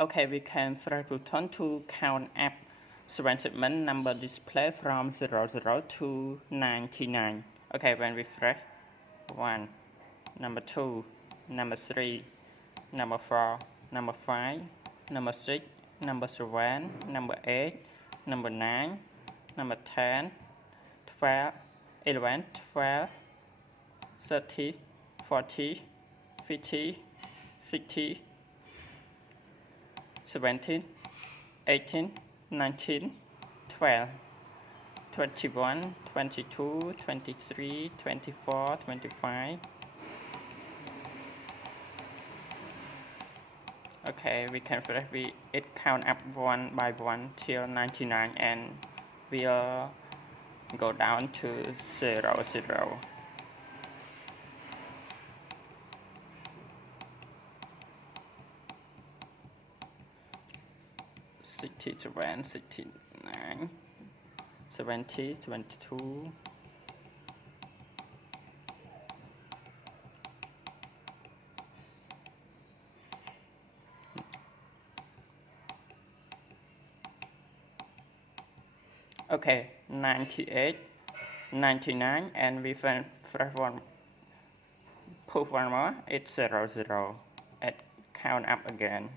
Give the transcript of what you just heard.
Okay, we can press button to count up segment number display from 00 to 99. Okay, when we press 1, number 2, number 3, number 4, number 5, number 6, number 7, number 8, number 9, number 10, 12, 11, 12, 30, 40, 50, 60, 17, 18, 19, 12, 21, 22, 23, 24, 25. Okay, we can press it count up one by one till 99 and we'll go down to 0, 0. Sixty-seven, 69, 70, 72. Okay, 98, 99, and we press one, push one more, it's 0, 0, and count up again.